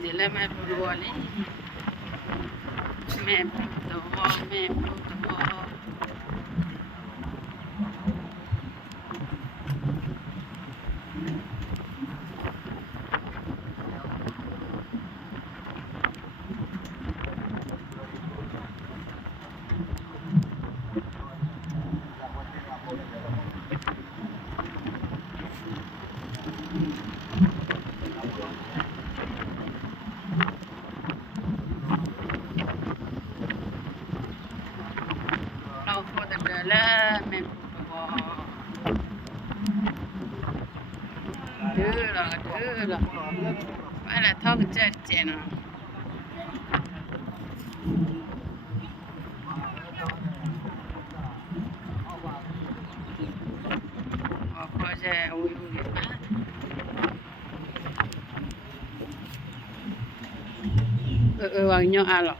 ဒီလည်းမဲ့ပူတော်လေးမဲ့ပူတော်မဲ့ပူတော်เราพอแต่แล้วแม่ปวดหัวดื้อหรออะไรท้องเจ็บเจ็บนะพอจะอุ้ยวางย่ออะไร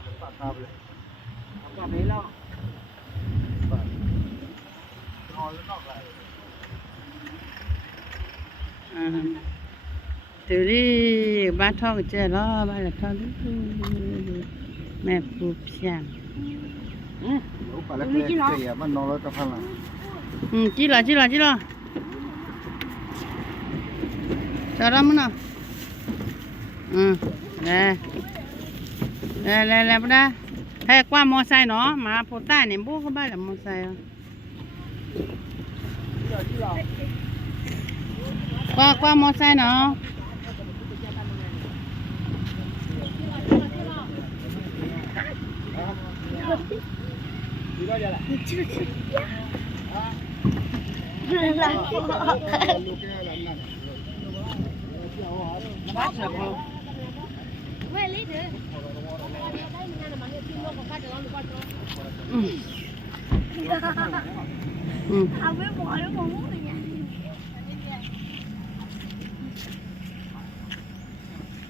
từ đi ba thao cái chè đó ba là thao đi mẹ bụp xèng chỉ là cho đó muốn nào nè bắt ra hay qua mò xay nó mà phụ tai này bố có ba là mò xay qua mò xay nó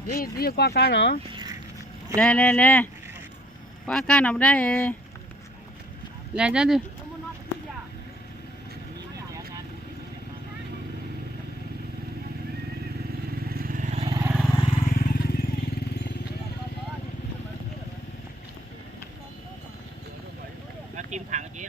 đi qua ca nó lẹ qua ca nào đây lẹ cho đi tìm thẳng chị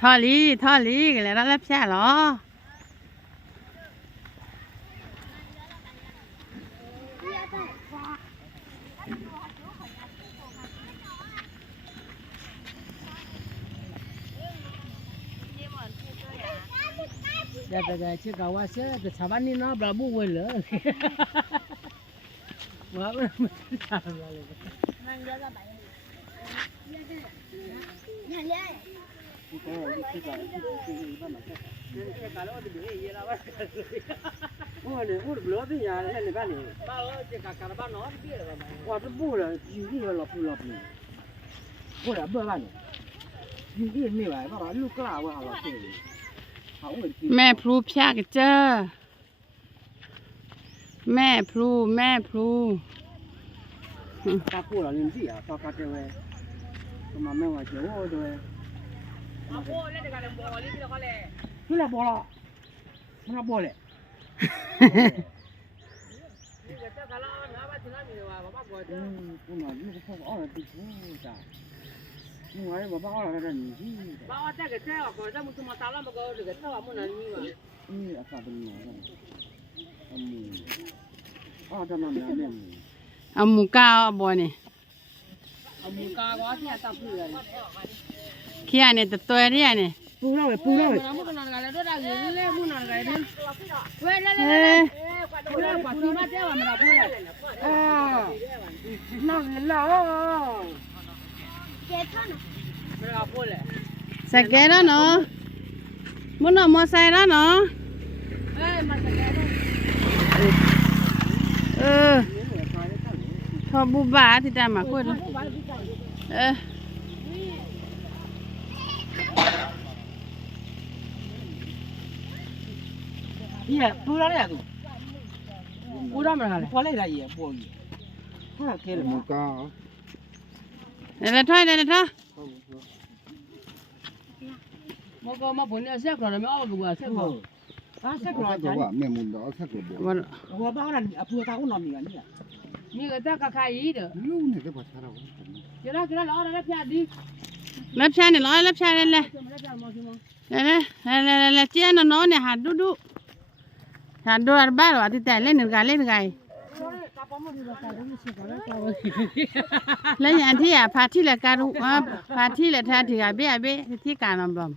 thò lý cái này nó lắp xe nó cái chiếc gạo quá xe cái xà bánh nó bà bu quên lỡ quá màแม่พลูพยากันเจ้อแม่พลูta phụ là làm gì à ta cắt cái này mà mẹ ngoài chiếu rồi bò lên để cái làm bò lên cái này cứ là bò lọ nó bò lẹ cũng mà nó cũng không ở thì cũng chả nhưng mà bà bảo là cái gì bảo cái xe à còn ra một số mà tao làm cái cái tao muốn làm gì mà à sao bên này cho mà mẹ mẹ เอาหมูก้าวบ่นี่ mù ca quá thì tao phụ rồi เขี้ยเนี่ยแต่ตัวเนี่ยนี่ phụ đâu vậy nó muốn cái này đó là gì lên muốn cái này lên quên lên quả tí mắt đeo mà đọc thôi nó là sạch ghế đó nữa muốn nào mua xe đó nữa thôi bu bà thì ta mà quên rồi phụ đó đấy phụ đó mà là phụ lấy là gì phụ gì đây là thôi 我讲嘛，本来色可能没熬不过色可，啊色可这个面目的，这个不。我我把人不打我那米啊你啊，你个这个开一的，路那个不差了。给他老那片的，รับชาเนี่ยร้อยรับชาเลยเลยเลยเจ้าน้องเนี่ยหาดูหาดูอะไรบ้างวะที่แต่เล่นหนึ่งกันแล้วอย่างที่พาที่ละการุพาที่ละท่าที่กาเบี้ยที่การนำบอม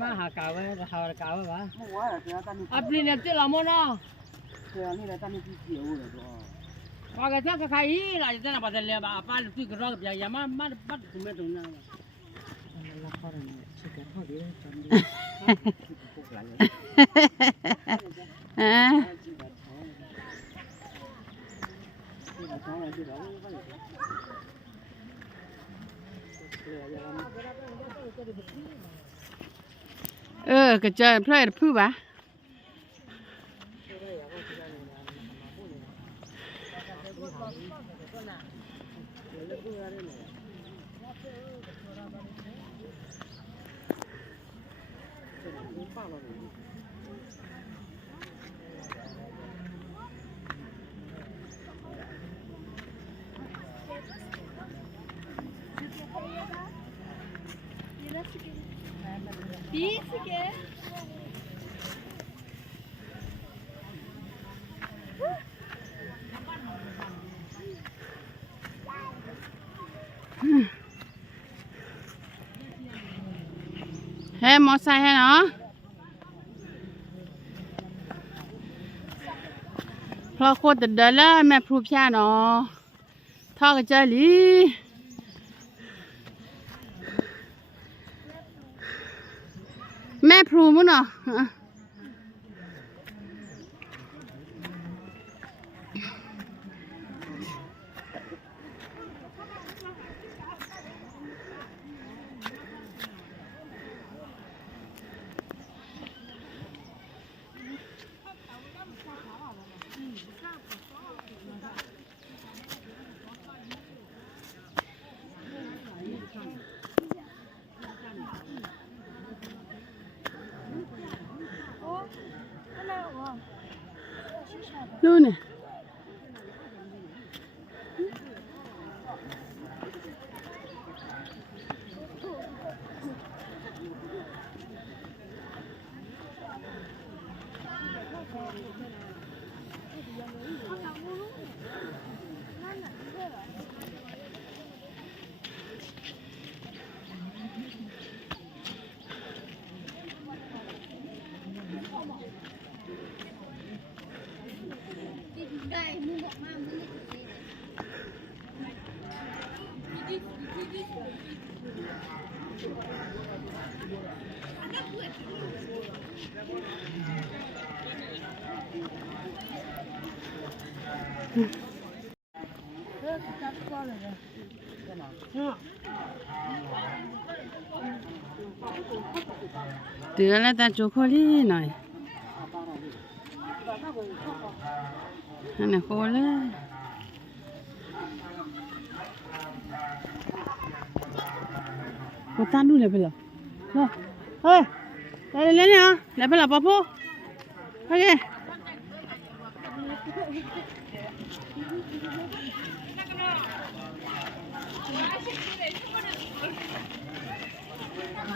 มาหากาวไว้หากาวไว้วะอัปลีเนี่ยที่เราโมนะนี่แหละตอนนี้ที่เกี่ยวเลยตัวว่ากันจะใครล่ะจะน่าปัดเลยบ้าป้าที่กระรอกใหญ่มาบัดถึงไม่ตรงนั้นเราขอเลยชิคกี้พายดีจังก็เจอเพื่อนพูดปะเฮ้มอไซค์ให้เนาะพอโคตรเดินแล้วแม่พรูพี่เนาะท่อก็เจอหลีแม่พรูมั้งเนาะดูเนี่ยเตือนแล้วแต่โจโคลี่หน่อยนั่นน่ะโคเลยกูตั้งดูเลยไปหรอเฮ้ยเล่นเนี่ยเลยไปหรอป๊อปโอเค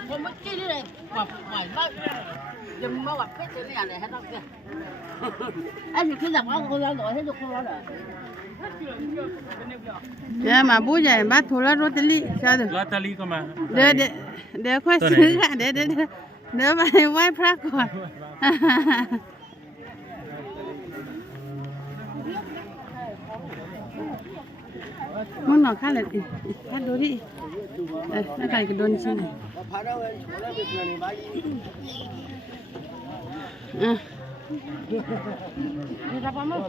ผมไม่กินเลยแบบใหม่มากยังไม่แบบไม่ซื้ออย่างไรให้ต้องเนี่ยไอ้ที่คิดจากว่าคนเราหน่อยให้ทุกคนเราเหรอเดี๋ยวมาบู๊ใหญ่มาถูกแล้วลอตเตอรี่ใช่ไหมลอตเตอรี่ก็มาเดี๋ยวค่อยซื้อค่ะเดี๋ยวไปไหว้พระก่อนมึงหนอข้าเลยข้าดูดิแล้วใครก็โดนใช่ไหม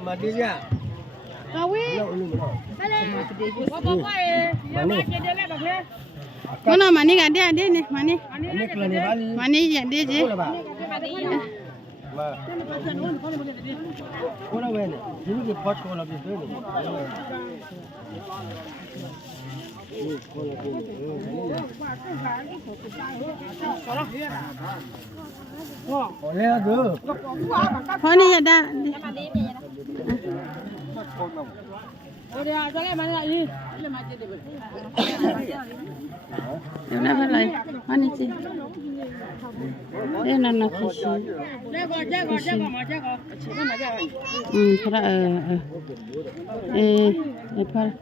มาดิจ้ะเอาวิอะไรว่าบอกว่ายังไม่เจอเดือนแรกหรอกเลยมันเอามานี่กันเดี๋ยวนี่มานี่อย่างเดี๋ยวจีOra bene, dimmi che faccio con la pistola. พอนี่จะได้เดี๋ยวนะเพื่อนเลยพอนี่สิเดี๋ยวนั่นนะคือสิพอละพอละ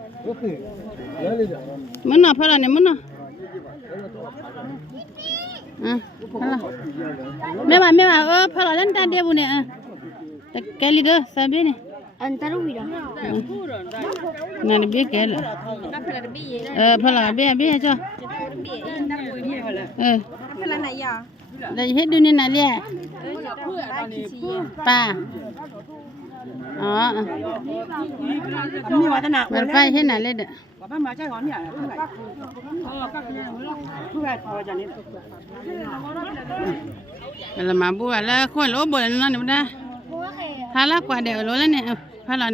มันน่ะพอละเนี่ยมันน่ะพอละไม่ว่าพอละเล่นตาเดียวเนี่ยแต่แกลีเด้อซาบีเนี่ยAntara wira. Nani be kela. Phala be cho. Phala na ya. La hết đưa nên là lia. Pa. Bật vai hết là lên được. Là mà bùa là khôi lỗ bùa là nó nè đó. Thà lá quả đều lỗ lên nè. Phá lò.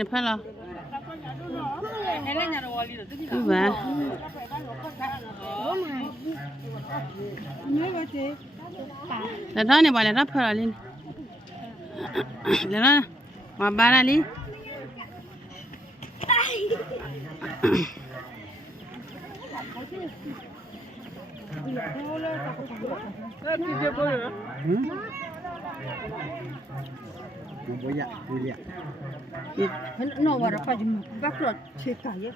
Cứ vậy. Là đó này bảo là rắp phá lò lên. Là đó. Mà ba ra đi. Nó vào đó phải bắt rồi chết cả vậy.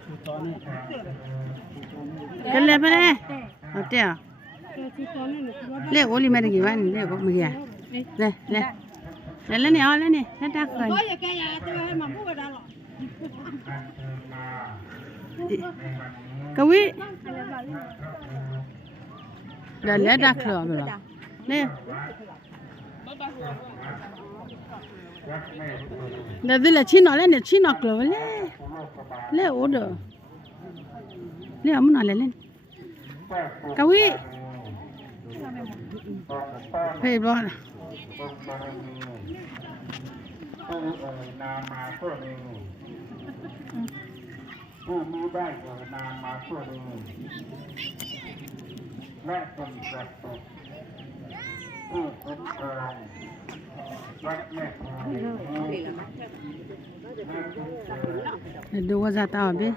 Cái lẹp này, ở đây. Lẹp ô li mà được gì vậy? Lẹp có mày à? Lẹp. Lên này, lên đắt rồi. Cậu ấy. Rồi lấy đắt rồi. Lẹp. Là vì là chi nó lên để chi nó cửa lên ổ được lên ông nó lên cao ý phải bỏ Dua za tao biết.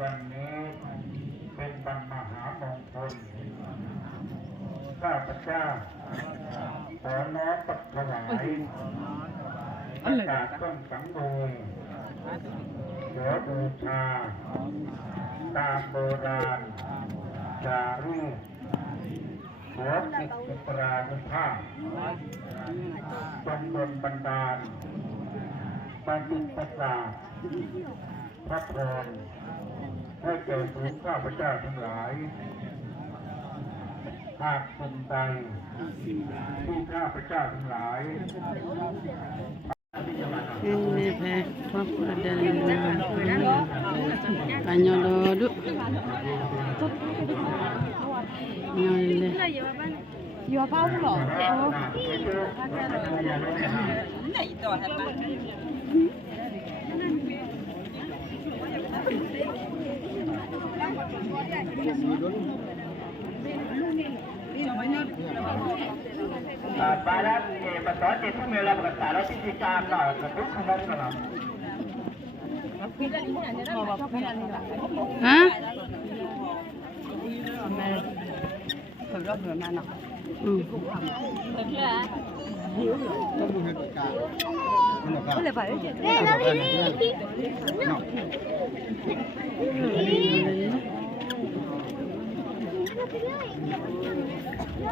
วันนี้เป็นวันมหามงคลข้าพเจ้าขอน้อมปัจจัยประกาศต้นสังโฆขอบูชาตามโบราณจารีตขอจิตปราณภาพจงดลบันดาลปฏิปทาพระพรให้แก่สูงข้าพเจ้าทั้งหลายหากเป็นใจที่ข้าพเจ้าทั้งหลายIni peh papa ada banyak duduk. Nyole. Yo apa aku loh? Barat betul itu mula bersalah di sana, betul benar benar. Hah?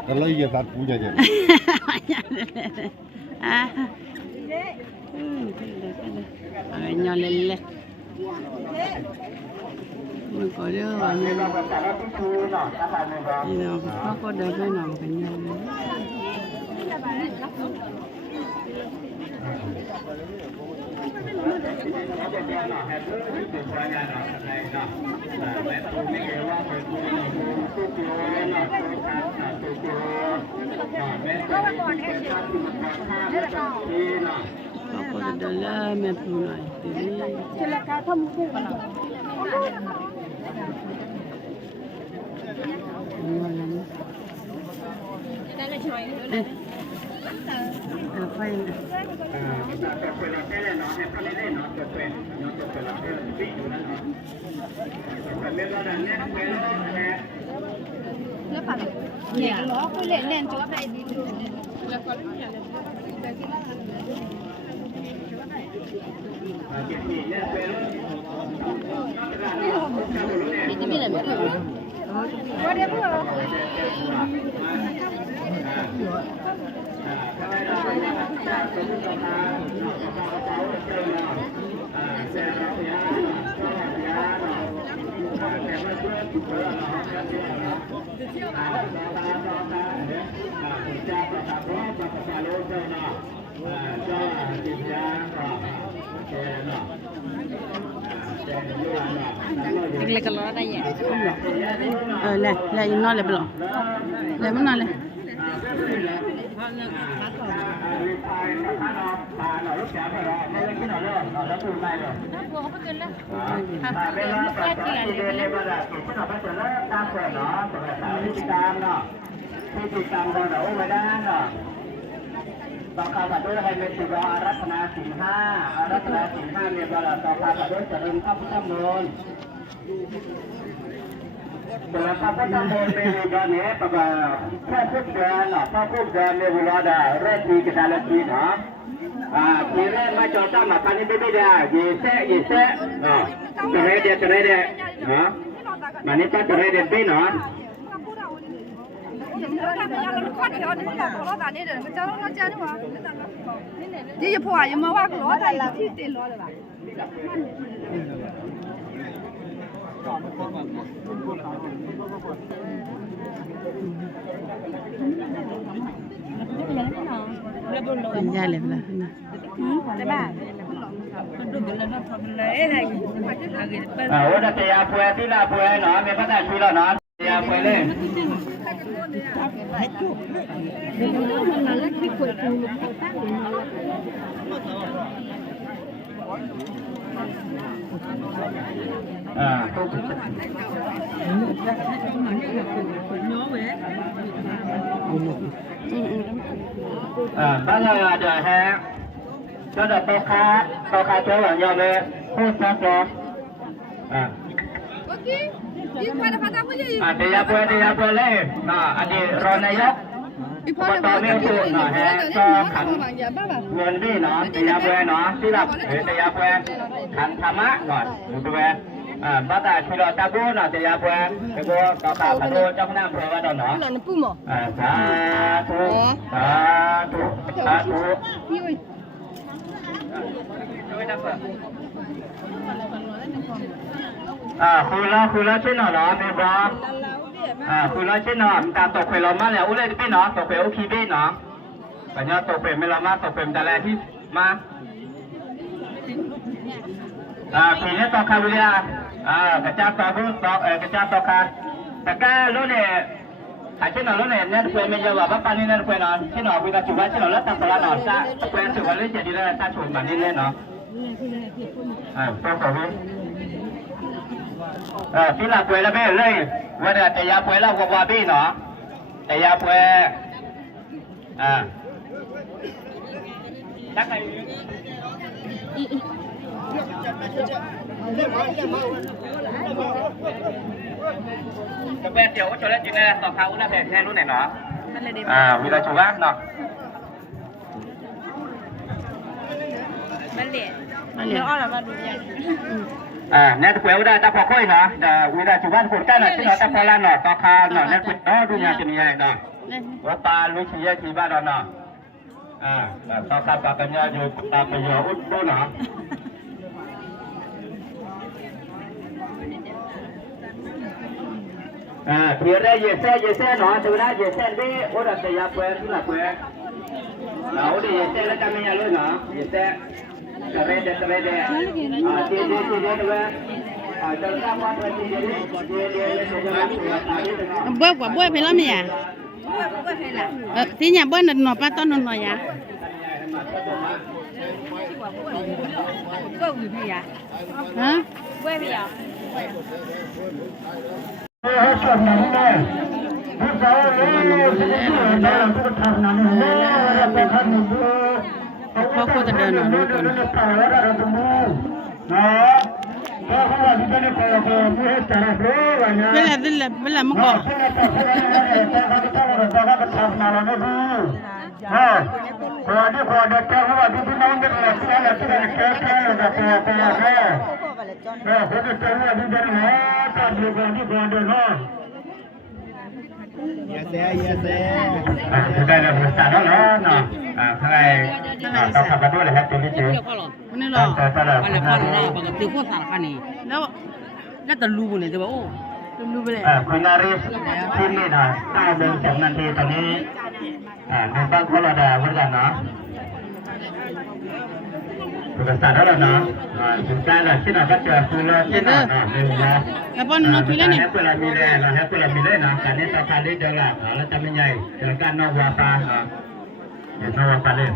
Kalau iya tak punya je. Nyolele. Mình có đưa vào nhà. Nó có đợt với nó cái nyolele. Aku ada dalam mempunyai ini. Celaka kamu pun. Apa ini? Dạ, nó cứ lên chỗ này đi. Là có lúc nhà qua đây vừa. Cái cái lọ đây vậy? Lại nó lại belum. Lại mana lại?ต่อข่าวผัดด้วยให้เป็นสิบอารัตนาศีลห้าอารัตนาศีลห้าเรียบร้อยต่อข่าวผัดด้วยเจริญพระพุทธมนต์เจริญพระพุทธมนต์ในเวลานี้ประกาศพระพุทธเดือนพระพุทธเดือนในเวลาใดเริ่มทีกระดาษทีเนาะทีแรกมาจอดตั้งมาพันนี้ไม่ได้ยี่เสะเนาะจะได้เดียเนาะมานี้ป้าจะได้เดียปีเนาะ这一破也没挖个老大，一堆老的吧。Con da đẹp là đấy bà. Udah tiap buah tidak buah no, memang tak sila no, tiap buah le. Bây giờ giờ hè, cho được tàu cá chỗ là nhau về, hút sát cho. Dia buat le, nah, adi ronayok. Botol ni tu, nah, so kan, buat ni, nah, dia buat, nah, silap, dia buat, kan sama, nah, itu buat. Bata kilo tabu, nah, dia buat, itu tau kado, jangan nak berapa dah, nah. Satu. Khula trên nó mình vào khula trên nó ta tộc phải làm mà là u lên bên nó tộc phải u khí bên nó và nhớ tộc phải mình làm mà tộc phải mình ta lại thì mà thì nhớ tộc khai bây cái cha tộc cái cha tộc khaiแต่ก็รู้เนี่ยหายเช่นเรารู้เนี่ยเนี่ยเพื่อนไม่เยอะว่าป้านี่เนี่ยเพื่อนนอนเช่นเราคุยกันจุดว่าเช่นเราเลิกตั้งตลาดนอนซะเพื่อนสุวรรณเจดีย์เลยซะชวนมานี่เนี่ยเนาะตัวขอรู้ที่เราป่วยแล้วไม่เลยวันนี้แต่ยาป่วยแล้วว่าบี้เนาะแต่ยาป่วยจักไงจะเป็นเดี๋ยวก็จะเล่นจีน่าต่อเขาหน้าแผงแค่รู้ไหนเนาะวิลาชูวะเนาะมันเหลี่ยเดี๋ยวอ้อเรามาดูยัง เนี่ยคุยว่าได้แต่พอค่อยเนาะแต่วิลาชูวะคนใกล้หน่อยที่เราแต่พอละเนาะต่อเขาเนาะเนี่ยคุยดูงานจะมีอะไรเนาะว่าปลาลุยชี้ชี้บ้านเราเนาะต่อเขาปลากันยาอยู่ปลาไปยออุดดูเนาะ ทีแรกเยเซ่หนอสุดาเยเซ่ดิโอ้ดัตยาเพื่อนที่ละเพื่อนเราดิเยเซ่แล้วจะไม่ยาเลยหนอเยเซ่กระเบดทีเด้วยจะทำวันทีเดียว bữa quả bữa phải làm gì à tí nhà bữa nọ ba tao nọ ya hảเขาควรจะเดินหน่อยก่อนเวลามันก็ได้แล้วภาษาแล้วเนาะข้างในต้องทำกันด้วยเลยครับตัวนี้จริง นี่หรอ อะไรพ่อเราปกติพวกสารคดี แล้ว น่าจะรู้เนี่ยแต่ว่าโอ้ ดูไปเลย คุณนารีที่นี่นะ9 โมง 2 นาทีตอนนี้เป็นบ้านโคราชเหมือนกันเนาะภาษาแล้วเนาะถึงการที่เราก็เจอคุณแล้วที่นั่นนะแล้วพอนอนคุยแล้วนี่ เวลามีแรงเราเวลามีแรงนะการนี้สถานที่เดินหลักแล้วจะไม่ใหญ่เดินการนอกวาตาเห็นนอกวาตาเลย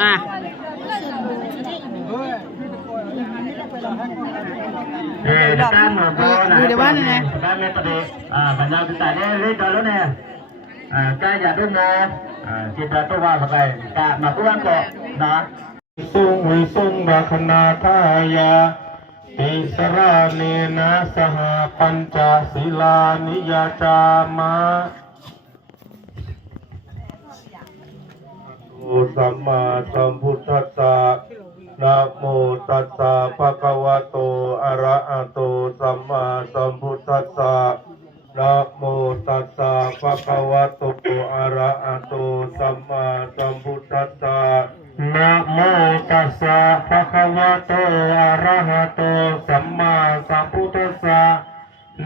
อ่ะการหมดนะดูเดี๋ยวว่าเนี่ยการเล่นประเดี๋ยวบรรยากาศเนี่ยเล่นกันแล้วเนี่ยการอยากดูนะจิตตตัวว่าอะไรการมาพูดกันนะสุวิสุงราคณาทายาติสราเนนะสหปัญจศีลานิยาจามะสัมมาสัมพุทธัสสะนะโมตัสสะภะคะวะโตอะระหะโตสัมมาสัมพุทธัสสะนะโมตัสสะภะคะวะโตอะระหะโตสัมมาสัมพุทธัสสะนะโมตัสสะภะคะวะโตอะระหะโตสัมมาสัมพุทธัสสะ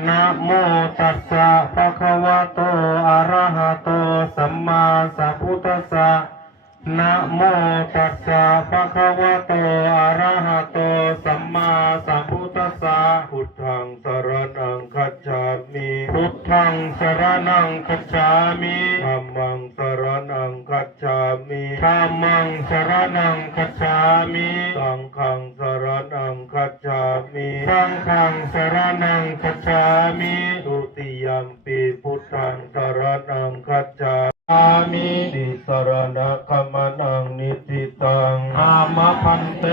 นะโมตัสสะภะคะวะโตอะระหะโตสัมมาสัมพุทธัสสะนะโมตัสสะภะคะวะโตอะระหะโตสัมมาสัมพุทธัสสะพุทธังสรณังคัจฉามิพุทธังสรณังคัจฉามิธัมมังสรณังคัจฉามิธัมมังสรณังคัจฉามิสังฆังสรณังคัจฉามิสังฆังสรณังคัจฉามิทุติยัมปิพุทธังสรณังคัจฉามิติสรณะกัมมนังนิติตังอามะพันเต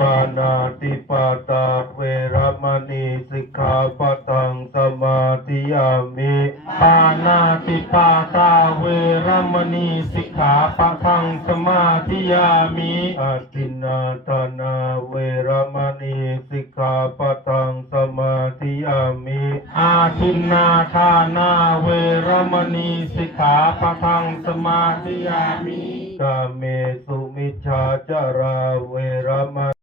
ปานาติปาตาเวรมณีสิกขาปะทังสมาธิยามิปานาติปาตาเวรมณีสิกขาปะทังสมาธิยามิอาทินนาทานาเวรมณีสิกขาปะทังสมาธิยามิอาทินนาทานาเวรมณีสิกขาปะทังสมาธิยามิกาเมสุมิจฉาจาราเวรมณี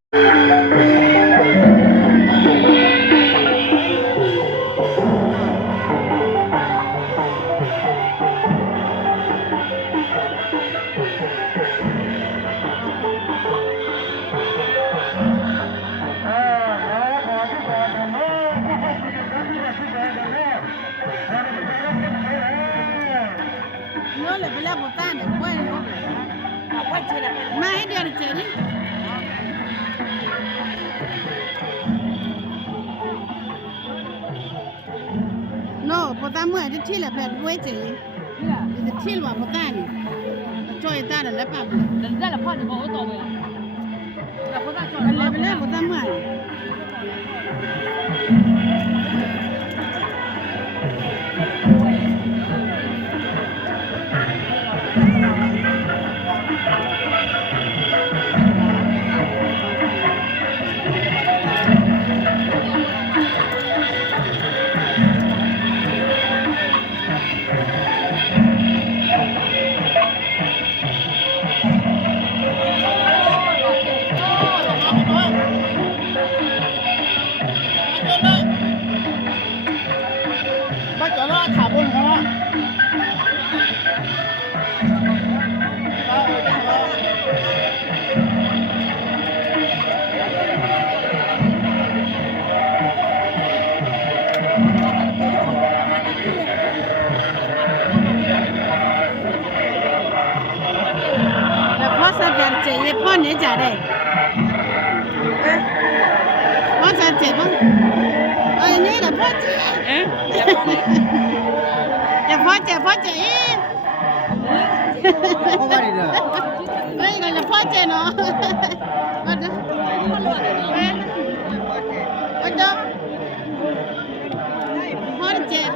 no le pelea botana bueno más es de archería no botana es de chile pero no es de chile wa botana cho ta là lá pa ra làพ่อจะบอกว่าต่อไปlàพ่อจะจอด le pelea botana 姐也泡你家的，我才姐不，哎，你的泡姐，也泡姐，好吧你的。那个也泡姐呢，我的，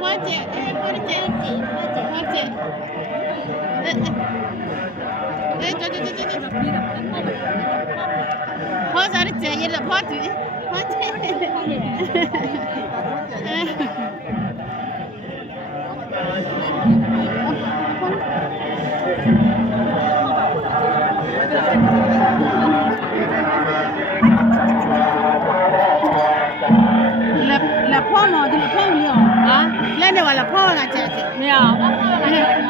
花姐，哎，走，花啥的姐也是花姐，la pomme de la pomme là ah là ne wala pomme la tete没有，我泡了两个。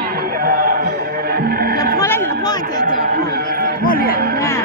la pomme la pomme tete pomme ah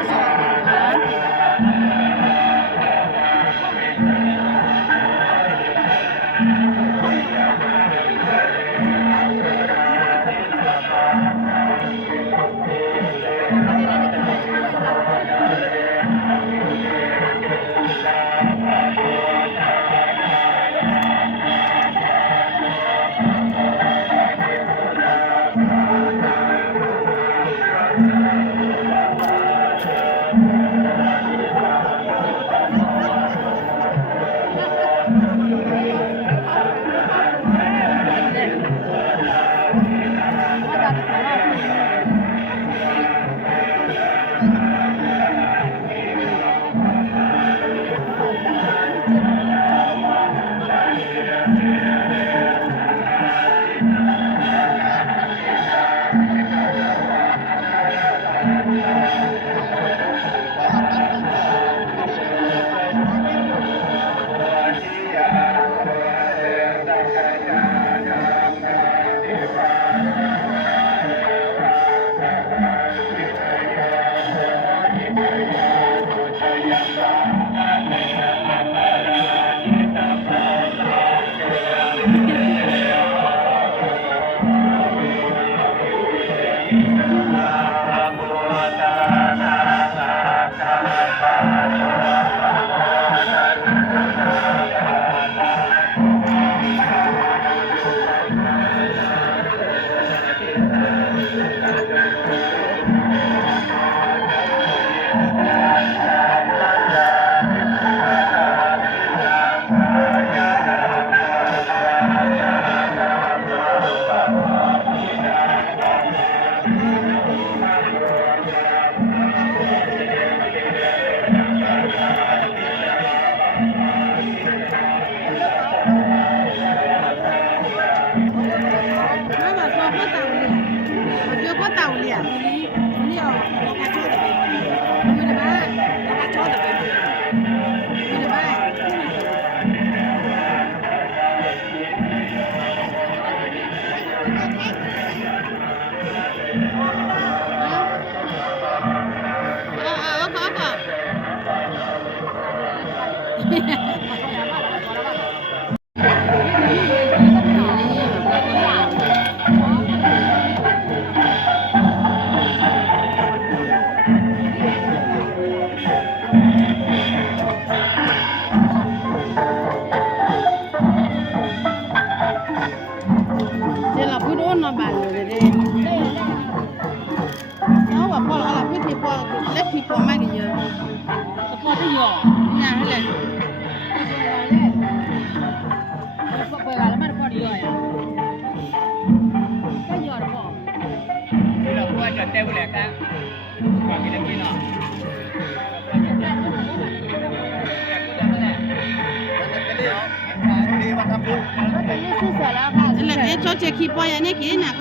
cho chị kịp bao nhiêu cái này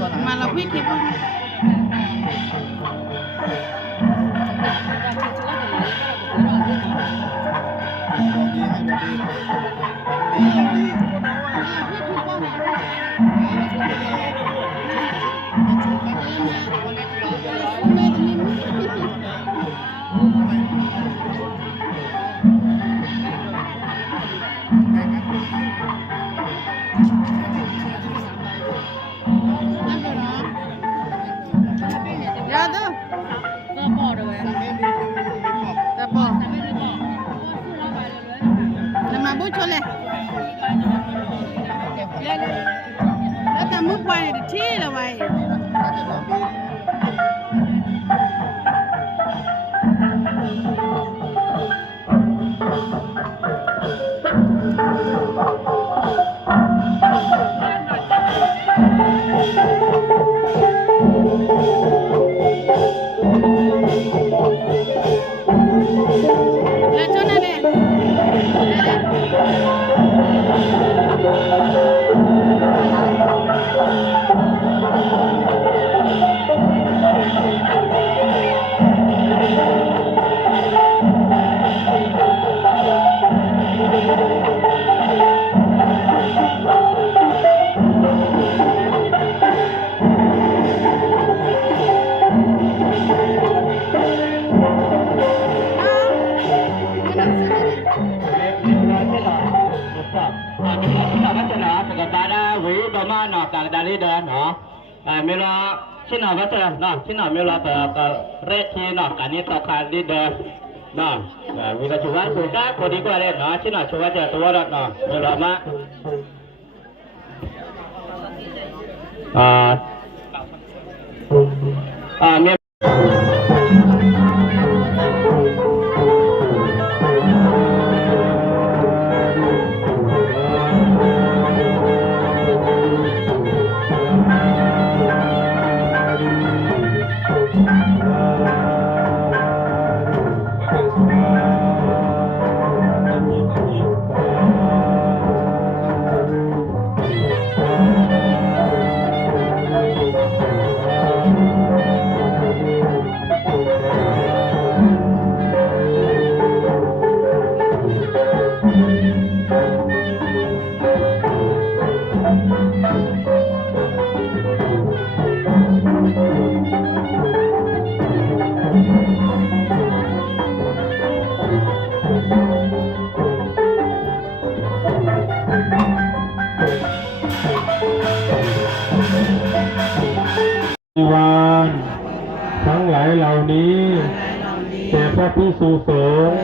có mà là quý kịp bao Ya tuh. เลยแล้วแต่มุกไปที่ละไว้แล้วช่วงนั้นเนี่ยเมลาชินาวัชระนะชินาเมลาแต่เรทีนะการนี้ต่อการดีเดอร์นะวิกาชัวร์สุดาพอดีกว่าเลยนะชินาชัวร์จะตัวรักนะเมลามาเมวานทั้งหลายเหล่านี้แด่พระภิกษุสงฆ์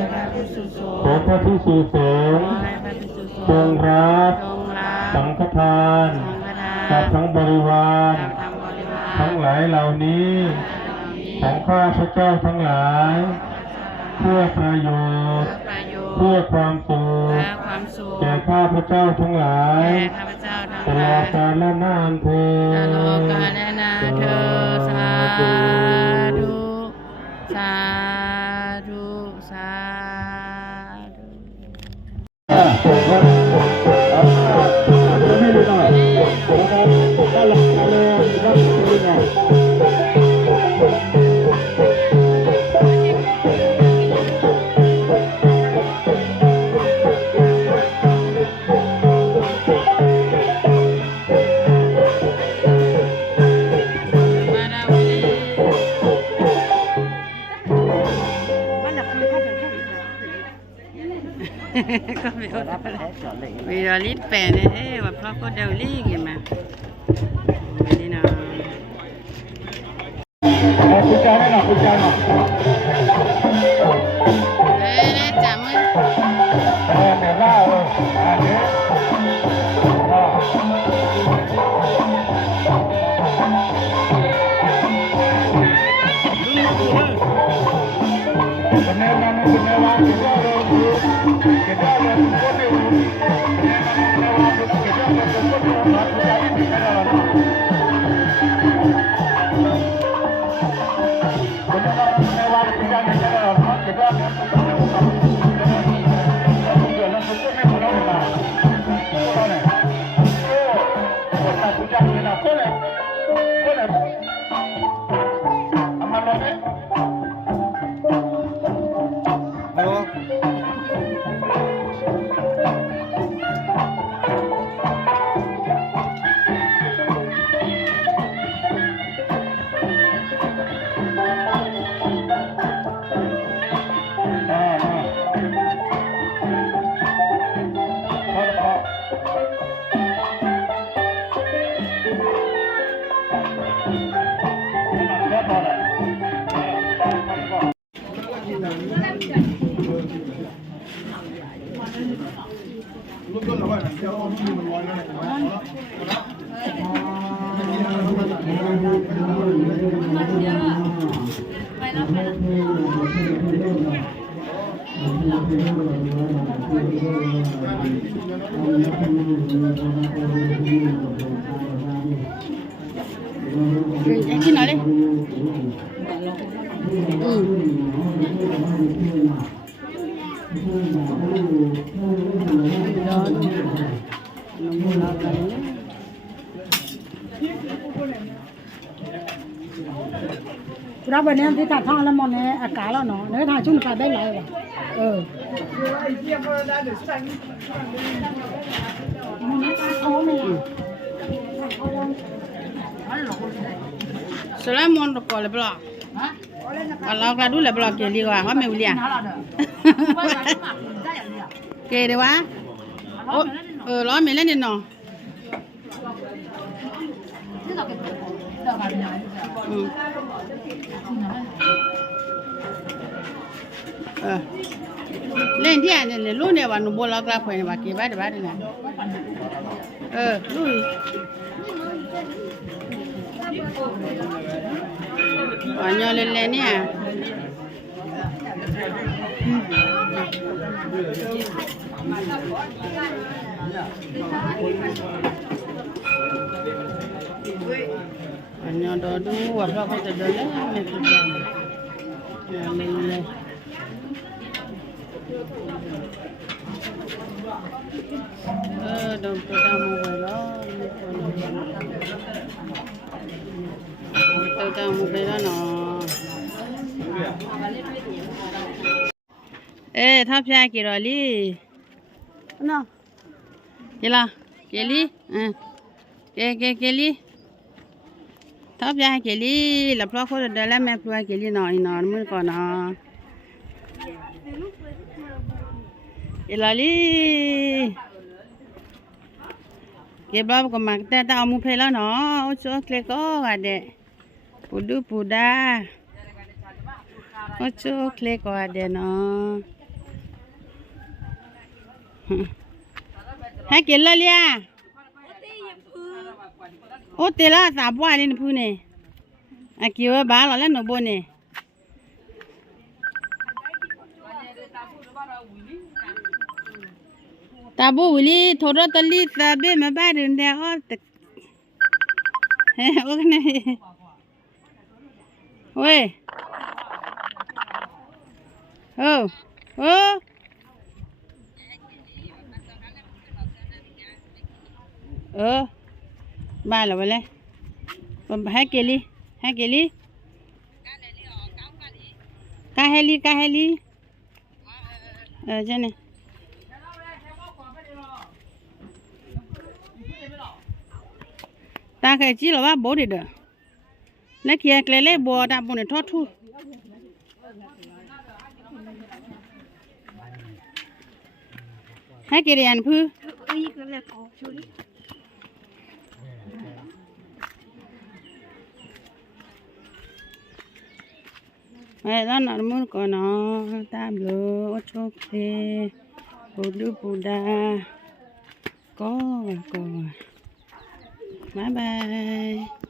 ขอพระภิกษุสงฆ์จงรับสังฆทานกับทั้งบริวารทั้งหลายเหล่านี้ของข้าพระเจ้าทั้งหลายเพื่อประโยชน์เพื่อความสุขแก่ข้าพระเจ้าทั้งหลายตลอดกาลนานเทอญ ตลอดกาลนานเธอสาธุสาธุสาก็ไม่รู้วีรลิตแปะเนี่ยว่าพ่อก็เดาลี่กันมาไม่ได้นอนคุณจานหน่อยคุณจานหน่อยได้จับมือแต่เล่าเลยอันนี้ กินหน่อยเลยรับวันนี้ที่ตัดท่อแล้วมองในอากาศแล้วเนาะในทางชุ่มขาดได้ไรวะสลายมอนตะกอเลยเปล่าเรากระดูเลยเปล่าเกลีกว่าเขาไม่รู้เรื่องเกลียวะร้อนไม่เล่นเนาะเล่นที่อันนี้รู้เนี่ยว่าหนูโบราณกระเพาะเนี่ยว่าเก็บไว้เดี๋ยวไว้เดี๋ยวนะรู้ว่าเนาะเล่นๆเนี่ยอันนี้ดอดูว่าเราก็จะเดินเล่นไม่ถูกต้องเลยดมตัวดำมือแล้วตัวดำมือแล้วเนาะทับยากี่รอลี่เนาะกี่ละกี่ลี่กี่ลี่ทับยากี่ลี่หลับเพราะคนเดินแล้วแม่พลัวกี่ลี่หน่อยนอนมือก่อนเนาะกี่ละลี่เก็บรอบก็มาแต่เอามือเพลแล้วเนาะโอ้โชคเลยก็ว่าเด็กปูดูปูดาโอ้โชคเลยก็ว่าเด็กเนาะให้กินแล้วเลี้ยโอ้เตล่าสาบว่าเลยนะพูเนี่ยอากิวบ้าหล่อแล้วหนูบนเนี่ยตาบูวิลีทอร์ตลีตาเบมาบ้านเดินเดียวแต่โอ้กันเนี่ยเว้ยบ้านเราไปเลยผมให้เกลี่กาเฮลีใช่ไหมตาเคยจีหรอว่าโบดีเด้อแล้วเคียเกลี่ยบัวดาบุญเนี่ยทอดทูให้เกลี่ยอันพื้นแล้วนอนมือก่อนเนาะตามเลยโชคดีปูดูปูดาก็บ๊ายบาย